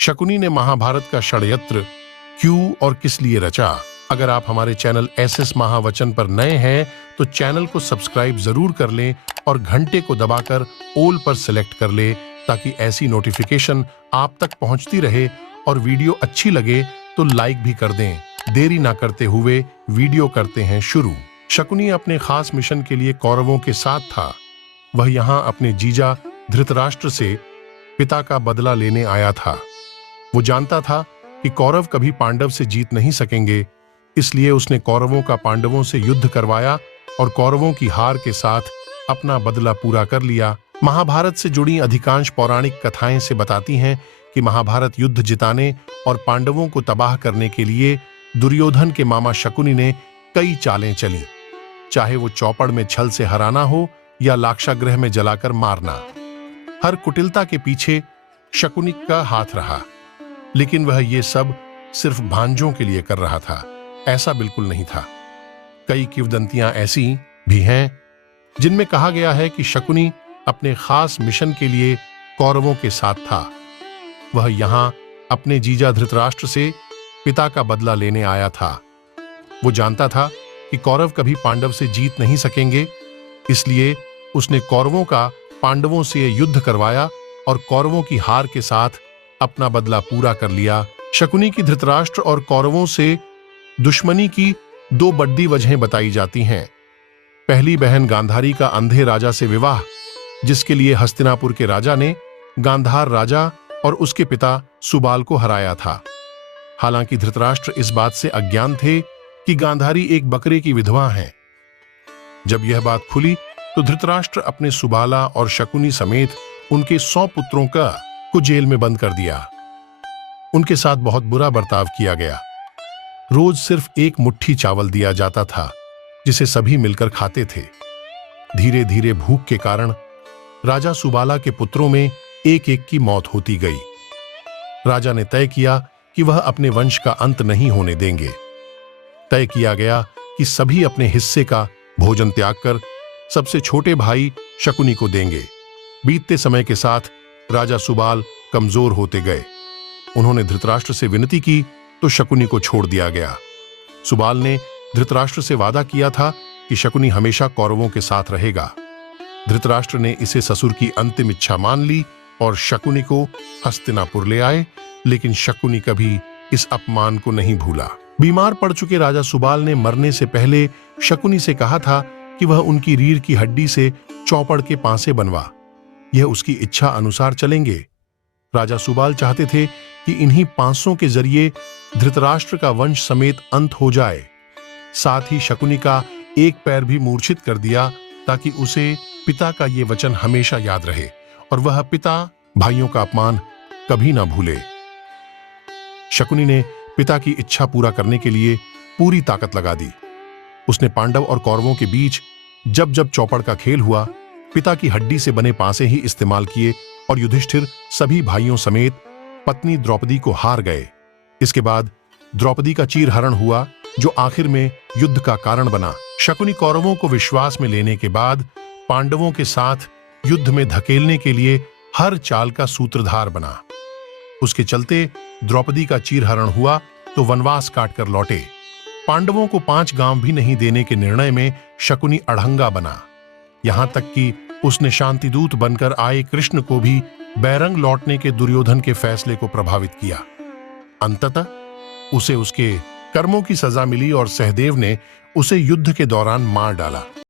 शकुनी ने महाभारत का षड्यंत्र क्यों और किस लिए रचा? अगर आप हमारे चैनल एसएस महावचन पर नए हैं तो चैनल को सब्सक्राइब जरूर कर लें और घंटे को दबाकर ऑल पर सिलेक्ट कर ले ताकि ऐसी नोटिफिकेशन आप तक पहुंचती रहे। और वीडियो अच्छी लगे तो लाइक भी कर दें। देरी ना करते हुए वीडियो करते हैं शुरू। शकुनी अपने खास मिशन के लिए कौरवों के साथ था। वह यहाँ अपने जीजा धृतराष्ट्र से पिता का बदला लेने आया था। वो जानता था कि कौरव कभी पांडव से जीत नहीं सकेंगे, इसलिए उसने कौरवों का पांडवों से युद्ध करवाया और कौरवों की हार के साथ अपना बदला पूरा कर लिया। महाभारत से जुड़ी अधिकांश पौराणिक कथाएं से बताती हैं कि महाभारत युद्ध जिताने और पांडवों को तबाह करने के लिए दुर्योधन के मामा शकुनी ने कई चालें चली, चाहे वो चौपड़ में छल से हराना हो या लाक्षागृह में जलाकर मारना। हर कुटिलता के पीछे शकुनी का हाथ रहा, लेकिन वह ये सब सिर्फ भांजों के लिए कर रहा था। ऐसा बिल्कुल नहीं था। कई किंवदंतियां ऐसी भी हैं जिनमें कहा गया है कि शकुनी अपने खास मिशन के लिए कौरवों के साथ था। वह यहां अपने जीजा धृतराष्ट्र से पिता का बदला लेने आया था। वो जानता था कि कौरव कभी पांडव से जीत नहीं सकेंगे, इसलिए उसने कौरवों का पांडवों से युद्ध करवाया और कौरवों की हार के साथ अपना बदला पूरा कर लिया। शकुनी की धृतराष्ट्र और कौरवों से दुश्मनी की दो बड़ी वजहें बताई जाती हैं। पहली बहन गांधारी का अंधे राजा से विवाह, जिसके लिए हस्तिनापुर के राजा ने गांधार राजा और उसके पिता सुबाल को हराया था। हालांकि धृतराष्ट्र इस बात से अज्ञान थे कि गांधारी एक बकरे की विधवा है। जब यह बात खुली तो धृतराष्ट्र अपने सुबाला और शकुनी समेत उनके 100 पुत्रों को जेल में बंद कर दिया। उनके साथ बहुत बुरा बर्ताव किया गया। रोज सिर्फ एक मुट्ठी चावल दिया जाता था, जिसे सभी मिलकर खाते थे। धीरे धीरे भूख के कारण राजा सुबाला के पुत्रों में एक एक की मौत होती गई। राजा ने तय किया कि वह अपने वंश का अंत नहीं होने देंगे। तय किया गया कि सभी अपने हिस्से का भोजन त्याग कर सबसे छोटे भाई शकुनी को देंगे। बीतते समय के साथ राजा सुबाल कमजोर होते गए। उन्होंने धृतराष्ट्र से विनती की तो शकुनी को छोड़ दिया गया। सुबाल ने धृतराष्ट्र से वादा किया था कि शकुनी हमेशा कौरवों के साथ रहेगा। धृतराष्ट्र ने इसे ससुर की अंतिम इच्छा मान ली और शकुनी को हस्तिनापुर ले आए, लेकिन शकुनी कभी इस अपमान को नहीं भूला। बीमार पड़ चुके राजा सुबाल ने मरने से पहले शकुनी से कहा था कि वह उनकी रीढ़ की हड्डी से चौपड़ के पांसे बनवा। यह उसकी इच्छा अनुसार चलेंगे। राजा सुबाल चाहते थे कि इन्हीं पांसों के जरिए धृतराष्ट्र का वंश समेत अंत हो जाए। साथ ही शकुनी का एक पैर भी मूर्छित कर दिया ताकि उसे पिता का ये वचन हमेशा याद रहे और वह पिता भाइयों का अपमान कभी ना भूले। शकुनी ने पिता की इच्छा पूरा करने के लिए पूरी ताकत लगा दी। उसने पांडव और कौरवों के बीच जब जब चौपड़ का खेल हुआ, पिता की हड्डी से बने पांसे ही इस्तेमाल किए और युधिष्ठिर सभी भाइयों समेत पत्नी द्रौपदी को हार गए। इसके बाद द्रौपदी का चीरहरण हुआ, जो आखिर में युद्ध का कारण बना। शकुनी कौरवों को विश्वास में लेने के बाद पांडवों के साथ युद्ध में धकेलने के लिए हर चाल का सूत्रधार बना। उसके चलते द्रौपदी का चीरहरण हुआ तो वनवास काटकर लौटे। पांडवों को 5 गांव भी नहीं देने के निर्णय में शकुनी अड़ंगा बना। यहां तक कि उसने शांतिदूत बनकर आए कृष्ण को भी बैरंग लौटने के दुर्योधन के फैसले को प्रभावित किया। अंततः उसे उसके कर्मों की सजा मिली और सहदेव ने उसे युद्ध के दौरान मार डाला।